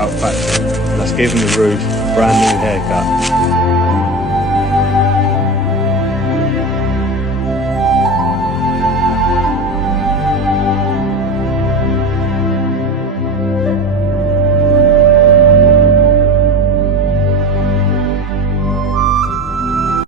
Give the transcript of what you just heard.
about factory. Let's give him the roof, brand new haircut.